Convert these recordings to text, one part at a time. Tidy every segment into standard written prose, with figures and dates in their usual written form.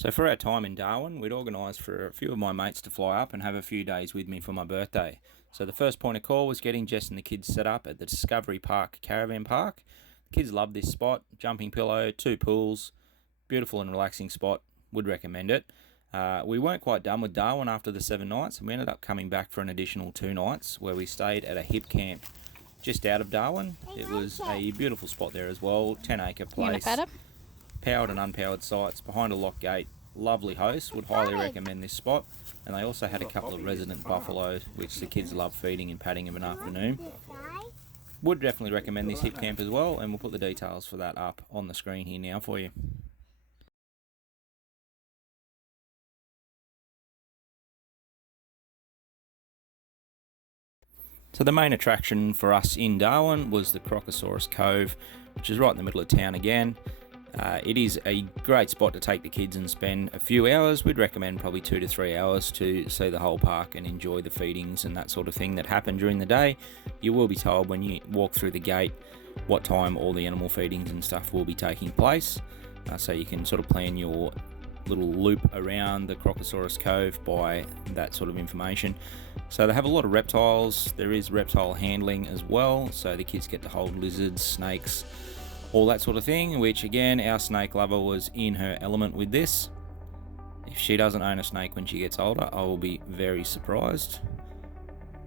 So for our time in Darwin, we'd organised for a few of my mates to fly up and have a few days with me for my birthday. So the first point of call was getting Jess and the kids set up at the Discovery Park Caravan Park. The kids love this spot, jumping pillow, 2 pools, beautiful and relaxing spot, would recommend it. We weren't quite done with Darwin after the 7 nights, and we ended up coming back for an additional 2 nights where we stayed at a hip camp just out of Darwin. It was a beautiful spot there as well, 10-acre place, powered and unpowered sites, behind a locked gate, lovely host, would highly recommend this spot. And they also had a couple of resident buffalo, which the kids love feeding and patting of an afternoon. Would definitely recommend this hip camp as well, and we'll put the details for that up on the screen here now for you. So the main attraction for us in Darwin was the Crocosaurus Cove, which is right in the middle of town again. It is a great spot to take the kids and spend a few hours. We'd recommend probably 2 to 3 hours to see the whole park and enjoy the feedings and that sort of thing that happen during the day. You will be told when you walk through the gate what time all the animal feedings and stuff will be taking place, so you can sort of plan your little loop around the Crocosaurus Cove by that sort of information. So they have a lot of reptiles. There is reptile handling as well, so the kids get to hold lizards, snakes, all that sort of thing, which again, our snake lover was in her element with this. If she doesn't own a snake when she gets older, I will be very surprised,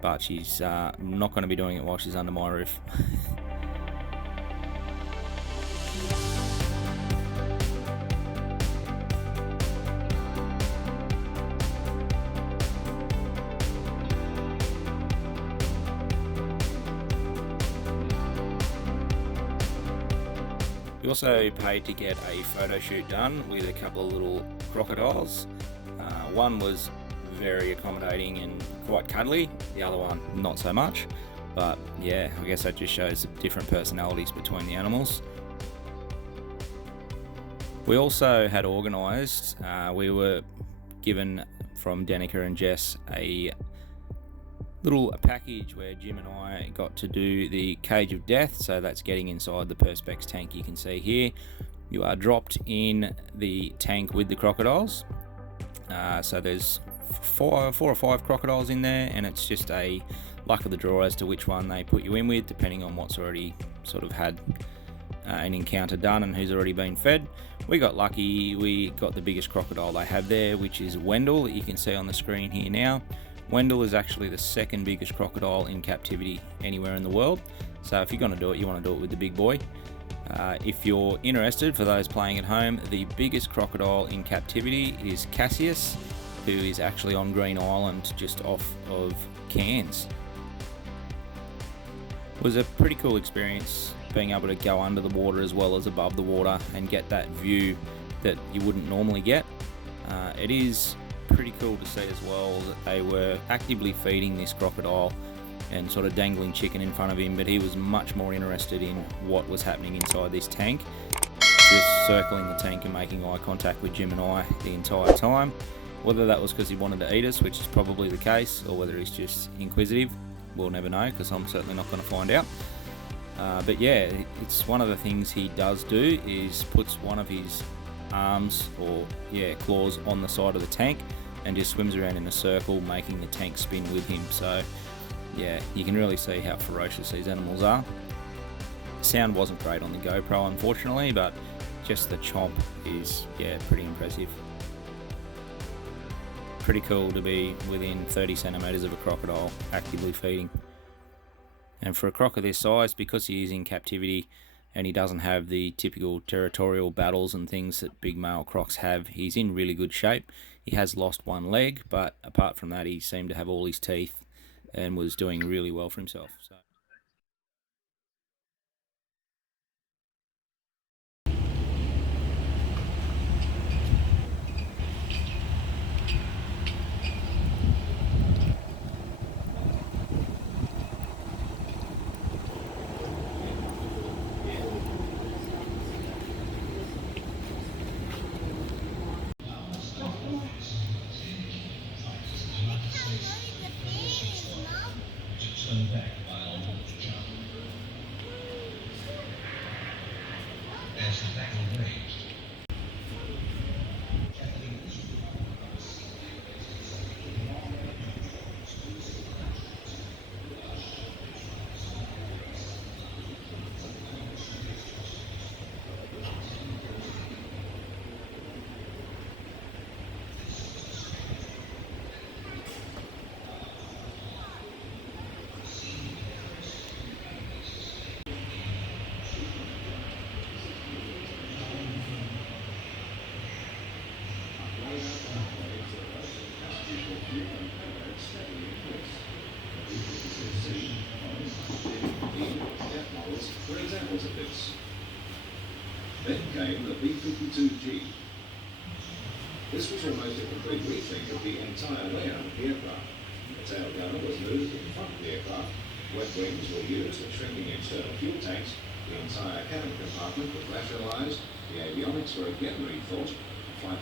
but she's not going to be doing it while she's under my roof. We also paid to get a photo shoot done with a couple of little crocodiles. One was very accommodating and quite cuddly, the other one not so much. But yeah, I guess that just shows the different personalities between the animals. We also had organised, we were given from Danica and Jess a little package where Jim and I got to do the cage of death. So that's getting inside the Perspex tank you can see here. You are dropped in the tank with the crocodiles. So there's four or five crocodiles in there, and it's just a luck of the draw as to which one they put you in with, depending on what's already sort of had an encounter done and who's already been fed. We got lucky, we got the biggest crocodile they have there, which is Wendell, that you can see on the screen here now. Wendell is actually the second biggest crocodile in captivity anywhere in the world. So if you're going to do it, you want to do it with the big boy. If you're interested, for those playing at home, the biggest crocodile in captivity is Cassius, who is actually on Green Island just off of Cairns. It was a pretty cool experience being able to go under the water as well as above the water and get that view that you wouldn't normally get. It is pretty cool to see as well that they were actively feeding this crocodile and sort of dangling chicken in front of him, but he was much more interested in what was happening inside this tank, just circling the tank and making eye contact with Jim and I the entire time. Whether that was because he wanted to eat us, which is probably the case, or whether he's just inquisitive, we'll never know, because I'm certainly not going to find out. But yeah, it's one of the things he does do is puts one of his arms or claws on the side of the tank and just swims around in a circle, making the tank spin with him. So yeah, you can really see how ferocious these animals are. The sound wasn't great on the GoPro, unfortunately, but just the chomp is pretty impressive. Pretty cool to be within 30 centimetres of a crocodile actively feeding. And for a croc of this size, because he is in captivity and he doesn't have the typical territorial battles and things that big male crocs have, he's in really good shape. He has lost one leg, but apart from that, he seemed to have all his teeth and was doing really well for himself. So. Then came the B-52G. This was almost a complete rethink of the entire layout of the aircraft. The tail gunner was moved in front of the aircraft, wet wings were used at shrinking external fuel tanks, the entire cabin compartment was rationalised, the avionics were again rethought, flight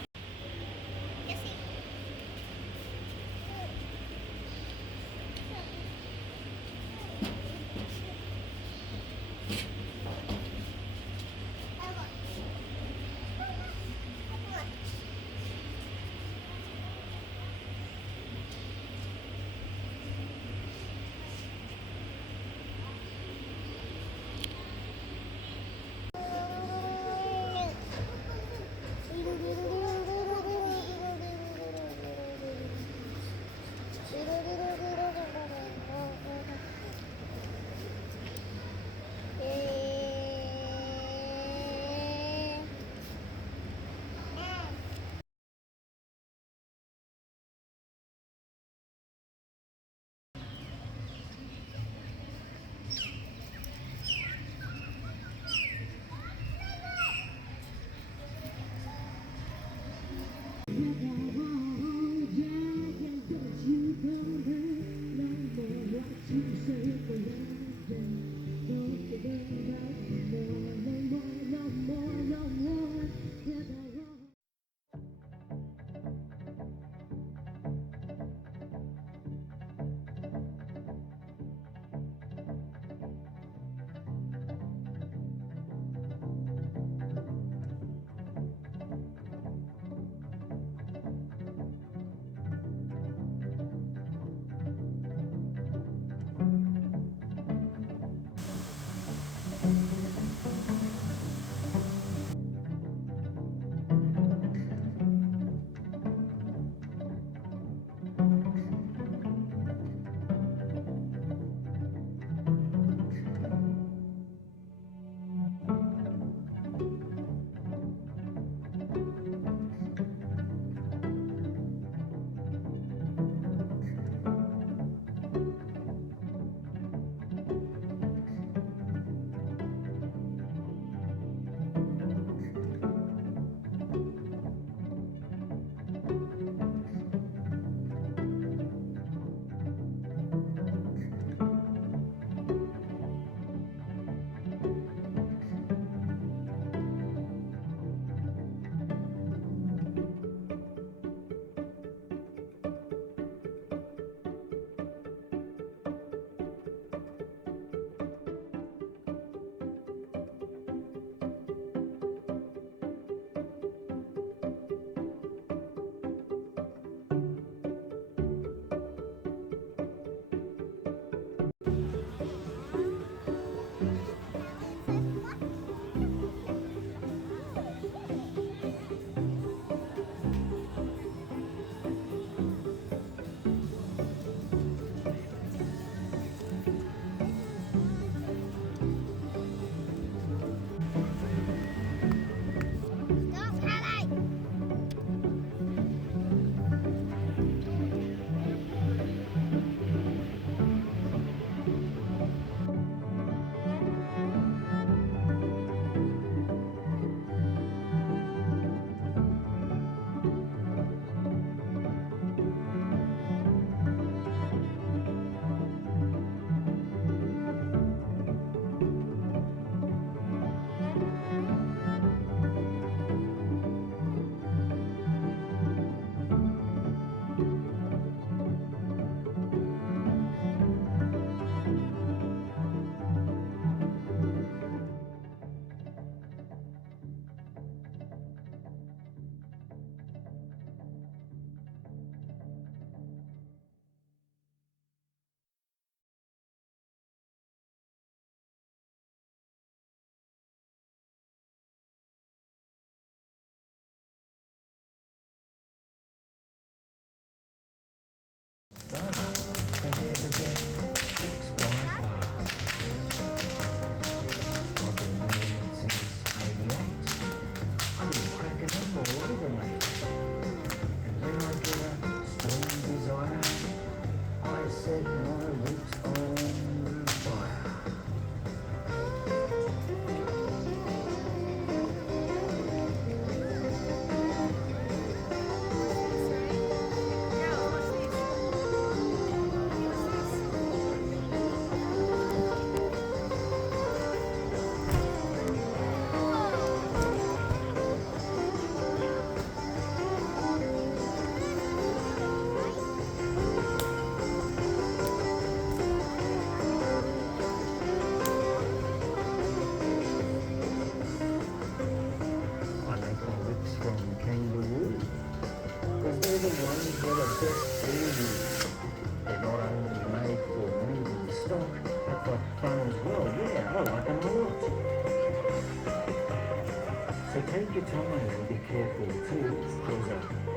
Take your time and be careful too, because a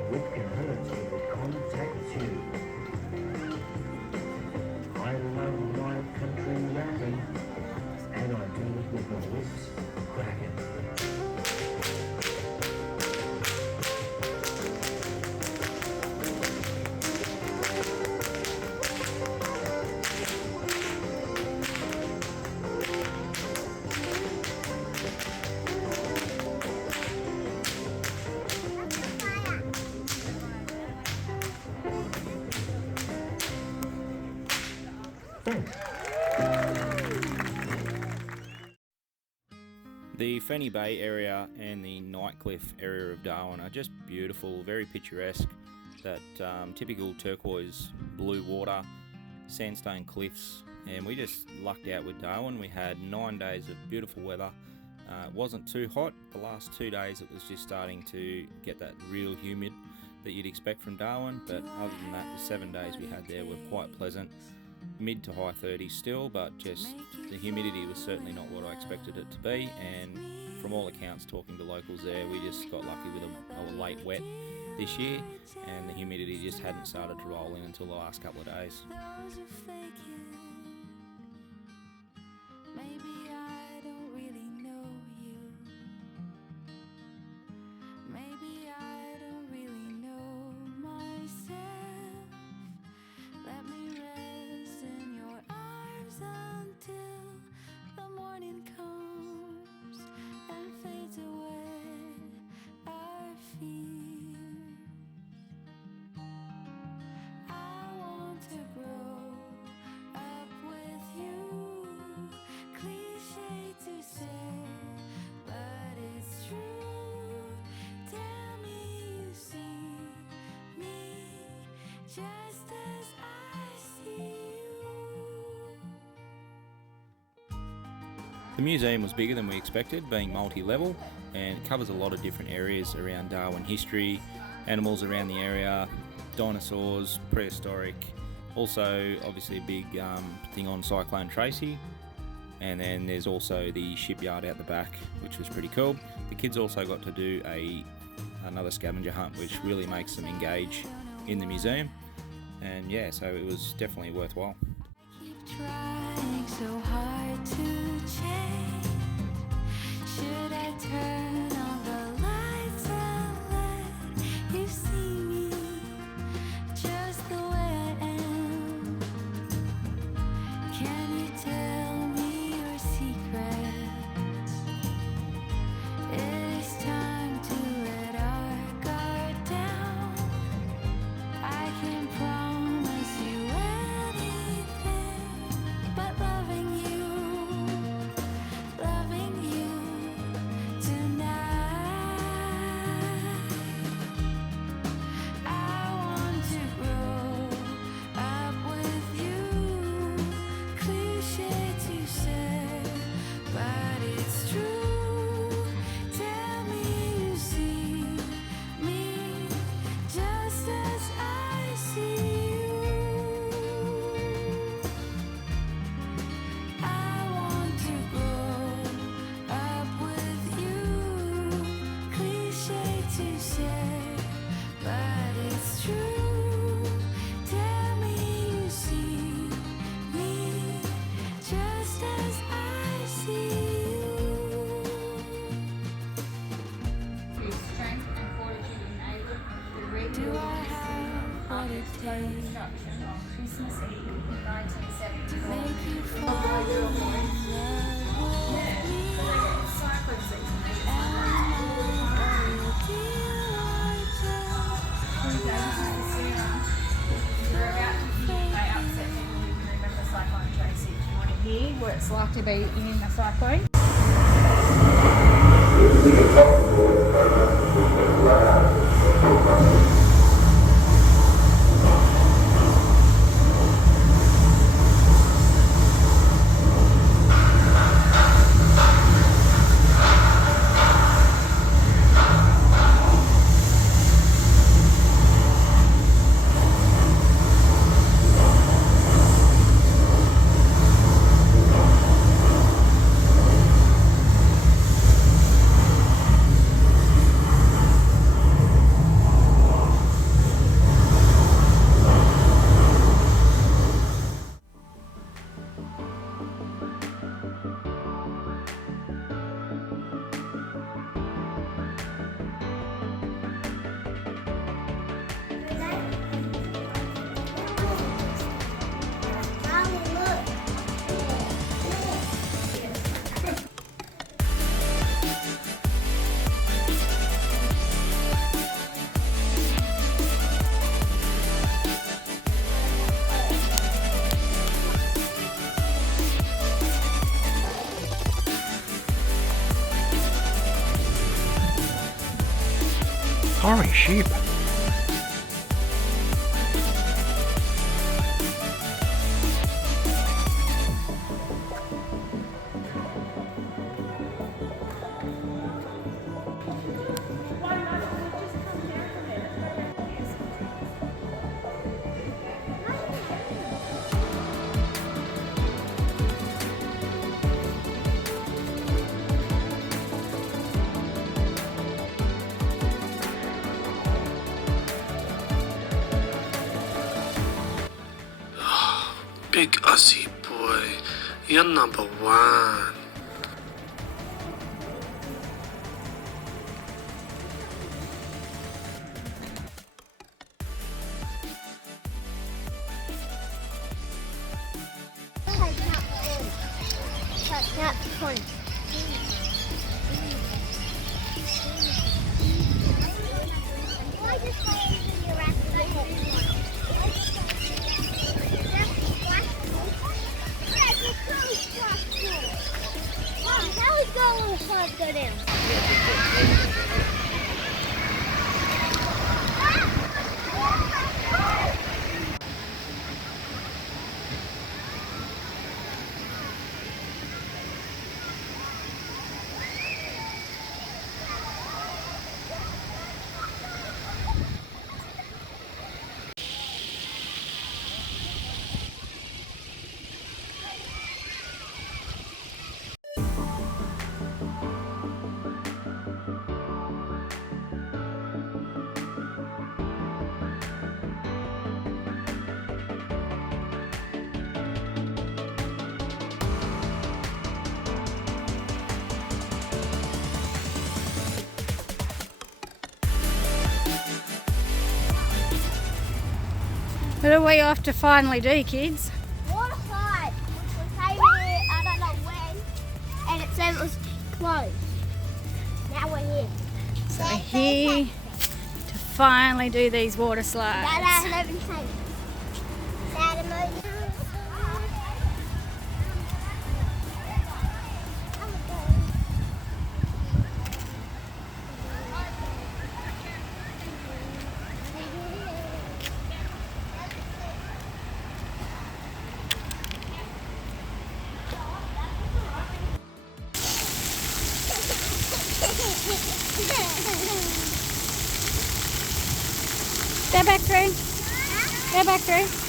whip can hurt if it contacts you. I love my country rapping, and I do it with the whips cracking. The Fenny Bay area and the Nightcliff area of Darwin are just beautiful, very picturesque. That typical turquoise blue water, sandstone cliffs, and we just lucked out with Darwin. We had 9 days of beautiful weather. It wasn't too hot. The last 2 days it was just starting to get that real humid that you'd expect from Darwin, but other than that, the 7 days we had there were quite pleasant. Mid to high 30s still, but just the humidity was certainly not what I expected it to be, and from all accounts, talking to locals there, we just got lucky with a late wet this year, and the humidity just hadn't started to roll in until the last couple of days. The museum was bigger than we expected, being multi-level, and it covers a lot of different areas around Darwin history, animals around the area, dinosaurs, prehistoric, also obviously a big thing on Cyclone Tracy, and then there's also the shipyard out the back, which was pretty cool. The kids also got to do another scavenger hunt, which really makes them engage in the museum, and yeah, so it was definitely worthwhile. Trying so hard to change. Should I turn on the lights and let you see me just the way I am? Can you tell me your secrets? It is time to let our guard down. I can promise you anything but loving you tonight. I want to grow up with you. Cliche to say, but it's true. Tell me you see me just as I see you. I want to grow up with you. Cliche to say, but it's true. Tell me you see me just as I see you. Through strength and fortitude enabled the Do rebuilding I have what it takes construction on Christmas Eve in 1972. to make you fall in love with me? Cyclone season. And I know dear We're about to hear they upset people who can remember Cyclone Tracy. Do you want to hear what it's like to be in a cyclone? Holy shit. Big Aussie boy, you're number one. Go down. What are we off to finally do, kids? Water slide, which we came here, I don't know when, and it said it was closed. Now we're here. So we're here to finally do these water slides. Dad, I haven't taken. Dad, am I- Go back through. Go back through.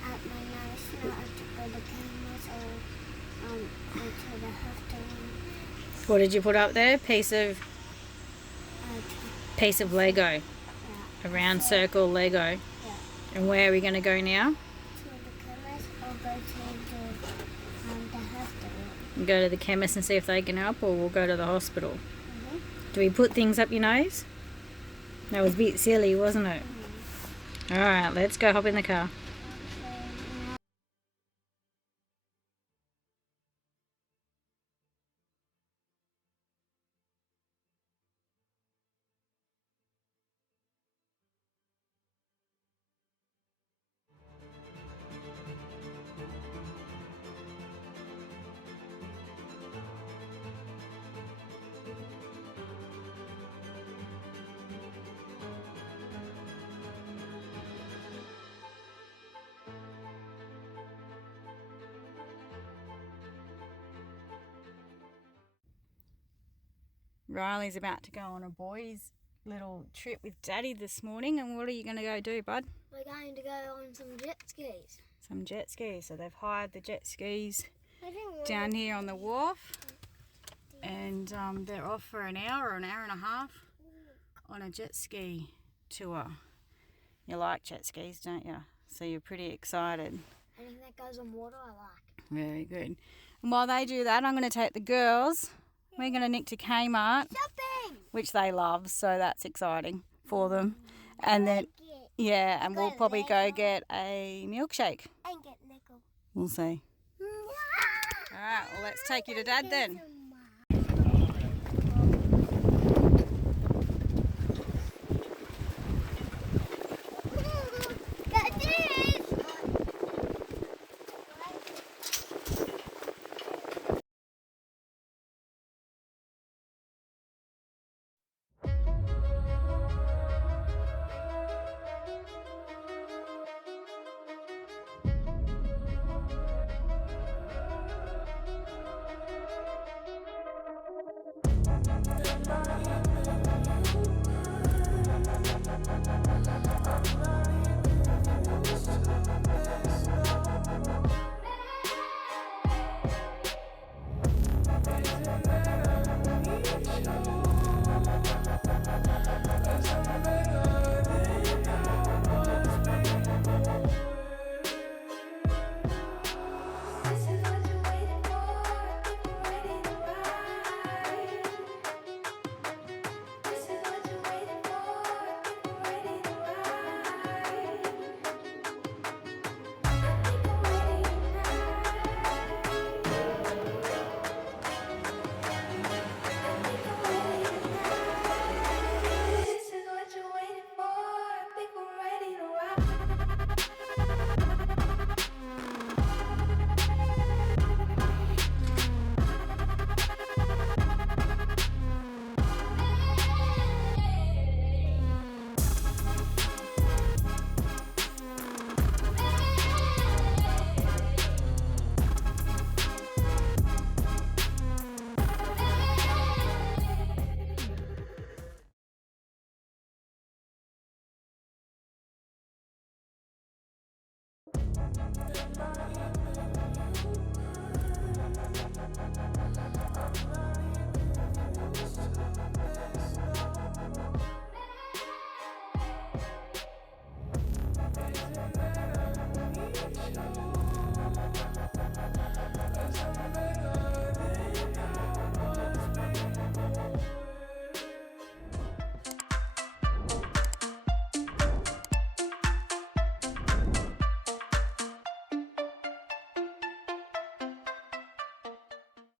At my nurse now I have to go to cameras or go to the hospital. What did you put up there? Piece of Lego. A round circle Lego. Yeah. And where are we going to go now? To the chemist or go to the hospital. Go to the chemist and see if they can help, or we'll go to the hospital. Mm-hmm. Do we put things up your nose? That was a bit silly, wasn't it? Alright, let's go hop in the car. Riley's about to go on a boys' little trip with Daddy this morning, and what are you going to go do, bud? We're going to go on some jet skis. Some jet skis. So they've hired the jet skis I think down here on the wharf, and they're off for an hour and a half on a jet ski tour. You like jet skis, don't you? So you're pretty excited. anything that goes on water I like. Very good. And while they do that, I'm going to take the girls. We're going to nick to Kmart, Shopping! which they love, so that's exciting for them. And then, yeah, and we'll probably go get a milkshake. And get nickel. We'll see. All right, well, let's take you to Dad then.